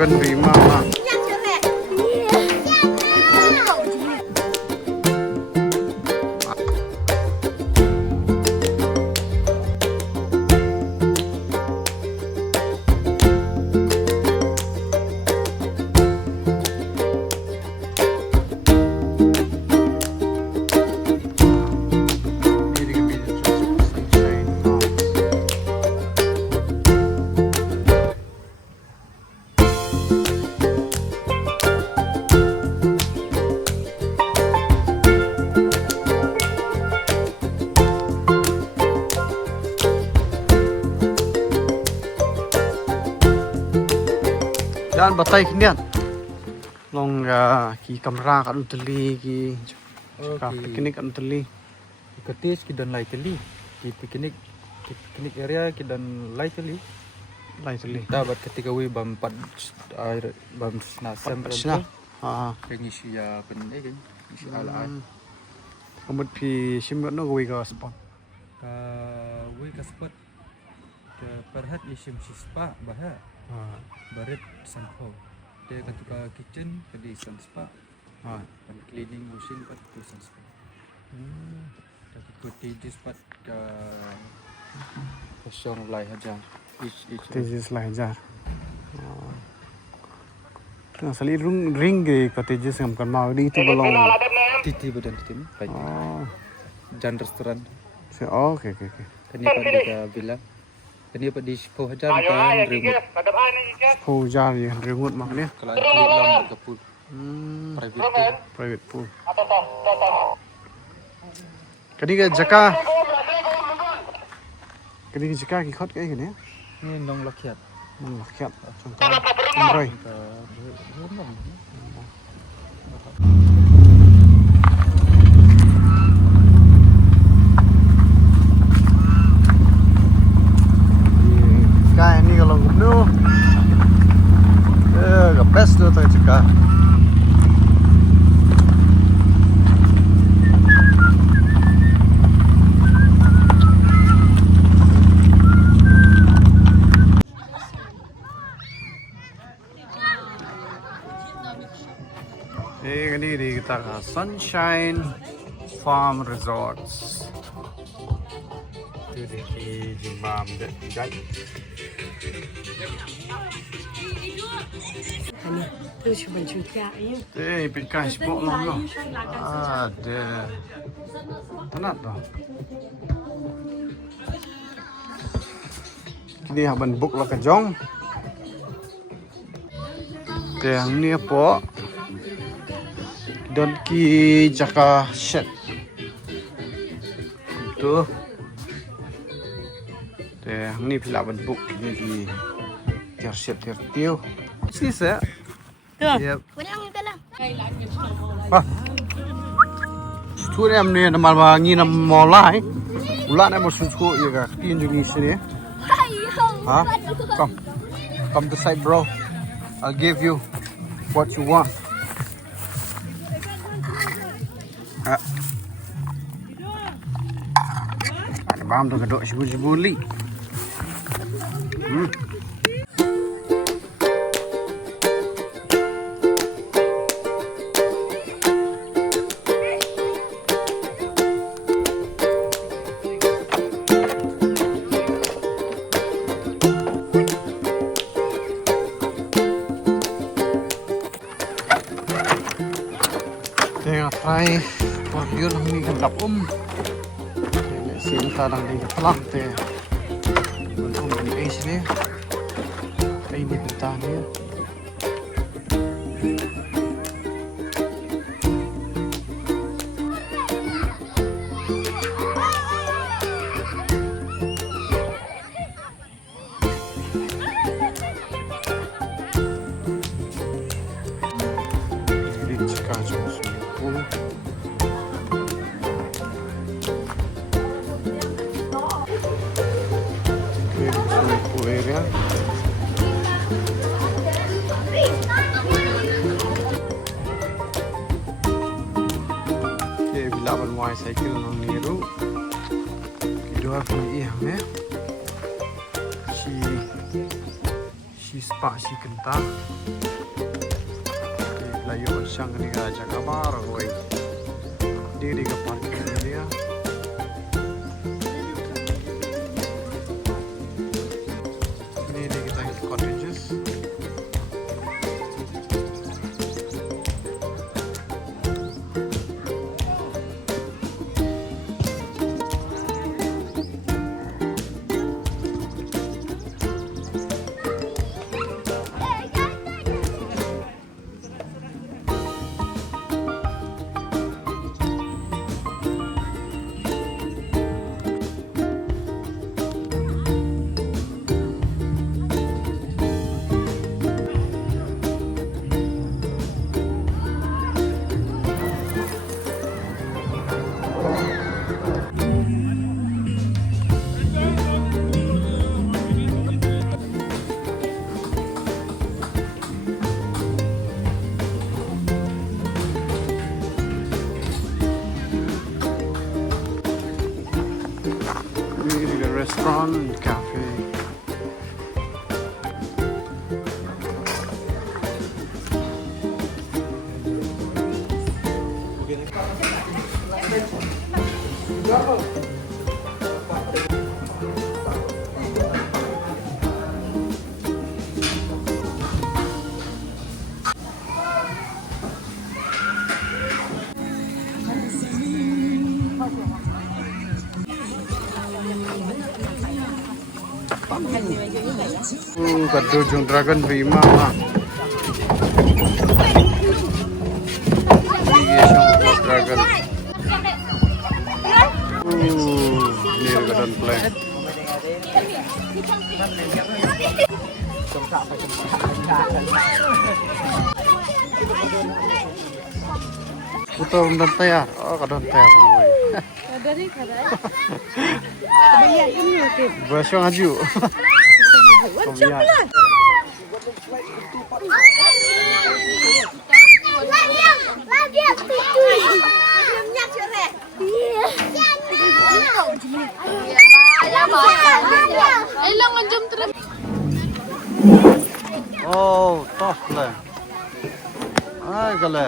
gần vì mà dan batai kinian long ki kamera kan uteli ki piknik kan uteli Ketis kita dan teli di piknik area kita dan teli lai uteli dapat ketika we bampat air bam nasam sna ngisi ya pendek kan ngisi ala kemudian pi simgot no gue ke spot we ke spot ke perhat isim sispa bah baret sampo dia ketika kitchen ke di spa dan cleaning mesin pat tu spa tapi cottages pat ke kosong lai hajar cottages lai hajar nah sali ring ke cottages ngam kan mau di itu belum titi badan tim baik jan restoran oke tadi pak dia bilang tadi pak di 10,000 kan remote 10,000 ya remote maknya kalau itu lam ke pool private pool kini ke jaka ki khot cái này ini nong lakiat lakiat contoh umroy cái này kalau ngomong cái best tuh jaka ini di kita ke Sunshine Farm Resorts itu di Mam deh guys tôi chụp hình chụp ra ini pikai sport loh ada tenat loh ini haban book lah kejong yang ni apa dan ki jaka shed tu yang ni pula haban book ni di shed tiêu sih saya yep Suốt em này mà nhìn là mò lại, ulat em một số ya cả tin được như thế này, hả? Come to side bro, I'll give you what you want. Ada bam tu kedok sebut li. Ay, wag yun ang hindi kapom. Sinta lang din kapalak. Ang balik niya. Ay, hindi pintahan niya. area. Okay, bilaban mo ay cycle ng Nero. Kidoha ko ni Iham eh. She's spa si kentang. Layu siyang ni ga jaga bar hoy. Di ga parking dia. Ini kita cottages. Restaurant and cafe. Kadujung dragon prima mah. Ini siyang dragon. Near garden plant. Ito ang dantaya. Oh, kadantaya ko mo. Dari kadai. Kebayar ini okey. Bahasa ngaju. Macam lah. Oh, toh lah. Ay, gala.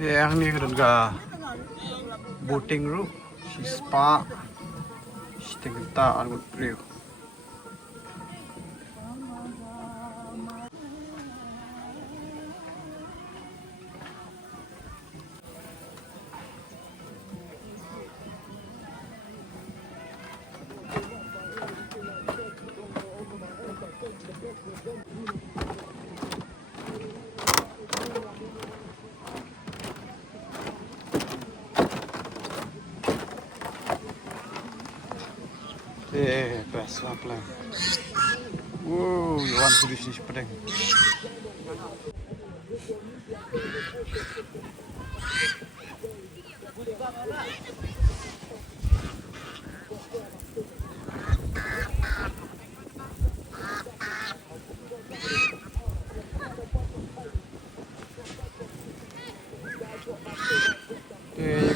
Yang ni kan boating room, si spa, si tinggal angut priu. Best lah plan. Wow, you want to do this pedang?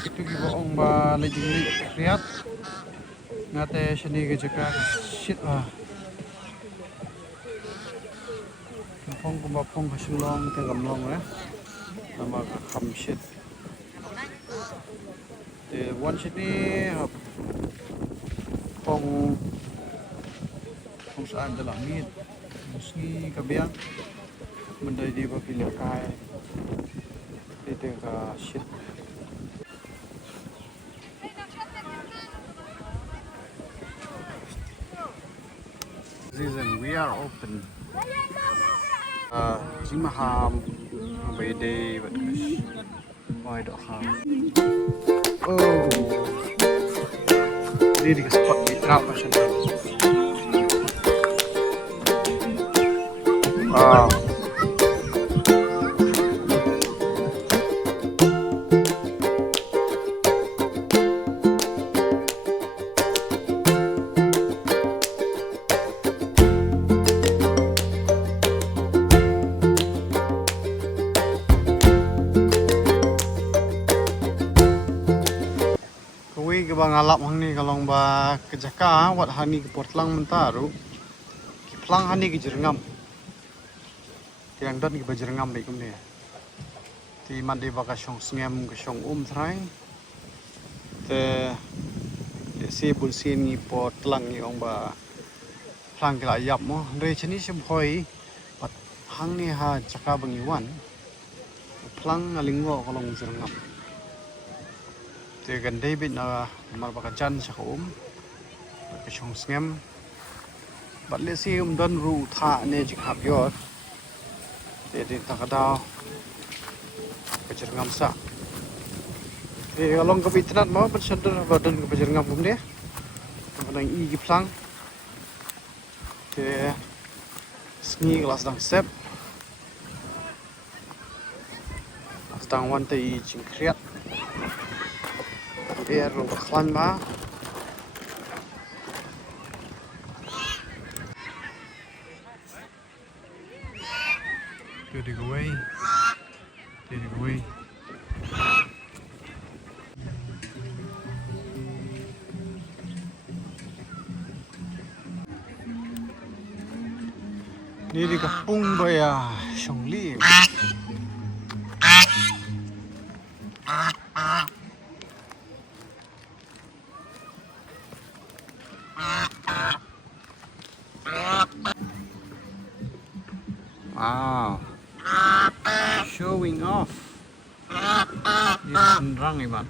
Itu kita orang lagi lihat. Ngate sini ke jaka shit Kampung kumpung kasulong tenggamlong ya. Nama kam shit. One sini pong saan dalam mit. Musni kabiang. Mendai di bawah kai. Itu ka shit. Season we are open. Jimaham, by day, but why don't have? Oh, ini di spot di trap macam ni. Wow. Kawi ke bang alap hang ni kalau ba kejaka wat hani ke portlang mentaru ki plang hani ke jerengam tiang dan ke jerengam dei kum ni ti man de baka shong sngem ke shong thrai te si bul sin ni portlang ni ong ba plang ke la yap mo re chani sim hoi wat hang ni ha jaka bang yuan plang alingo kalau jerengam thì gần đây bên mà baka chan sa cái song ngem bắt lệ si đơn ru tha ne chỉ hấp yot thì ta cái đó cái chữ ngam sa thì along cái vị trí mà bên sân đơn và đơn cái chữ ngam cũng đấy còn đang y cái plang thì sni kelas dang step dang wan tay ching kriat biar berkelan ma Good away. Good away. Ni di kampung baya Shongli. Wow, showing off. Dia penerang ni bang.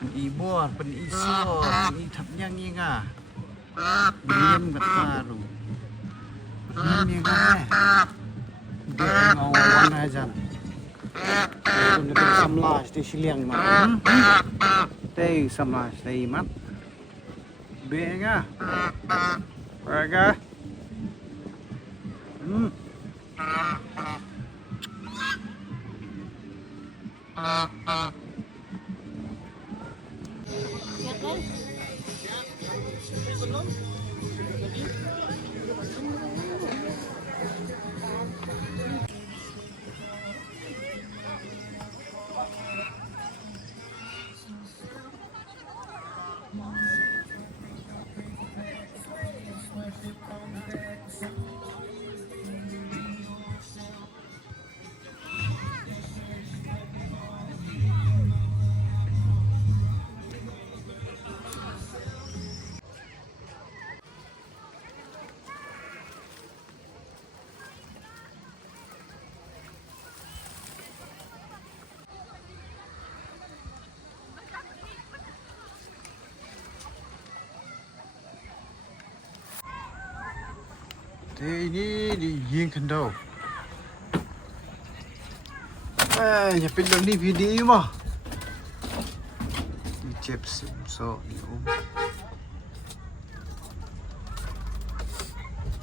Penibor, penisor, penitapnya ni ga. Diam kataru. Ini ga. Dia ngawan aja. Itu nak samlas di siliang mat. Tei samlas tei mat. Bega. Bega. Thì đi riêng khẩn đâu nhà bên đó đi video mà đi chép so đi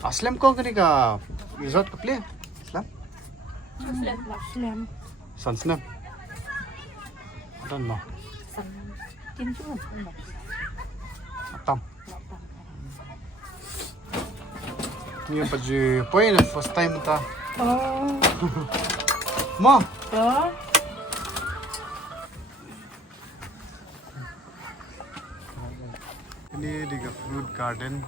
Aslam kau ketika resort ke play Aslam Sunslam dan mau Atam ni apa je poin first time ta Ma ini di fruit garden